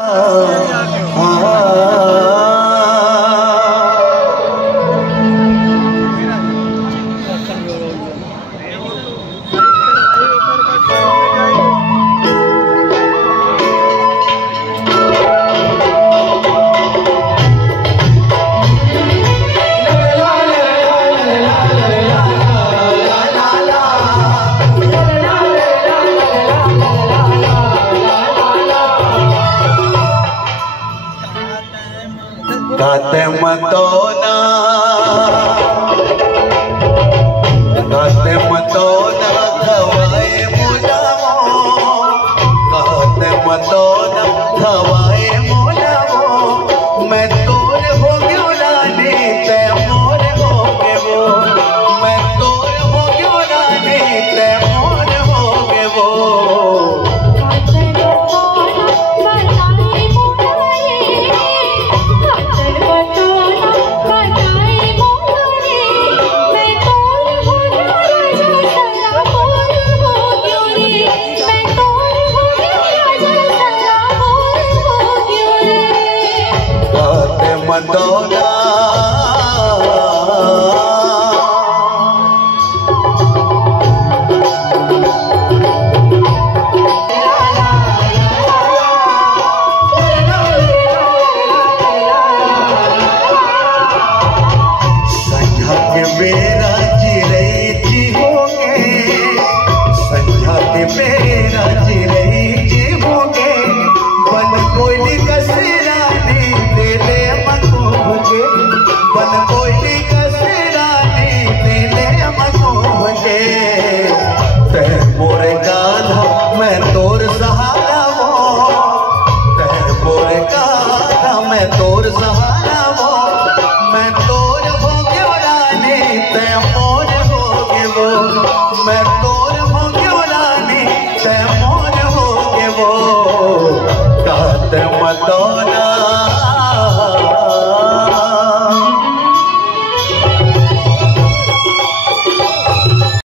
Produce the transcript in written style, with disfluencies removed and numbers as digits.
गाते मतोना खवाए मुलामो, गाते मतोना खवाए मुलामो। मैं तोर हो गयो रानी ते मोर हो गे वो, मैं तोर हो गयो रानी ते मोर हो गे वो। Madonna संध्या के मेरा जिले जी होंगे, संध्या के मेरा जिले जी होंगे। बन कोयली कसरानी दे ले बन कोयली कसरानी दिले मकोगे। तह मोरे गाना मैं तोर सहारा वो, तह मोरे गाना मैं तोर सहारा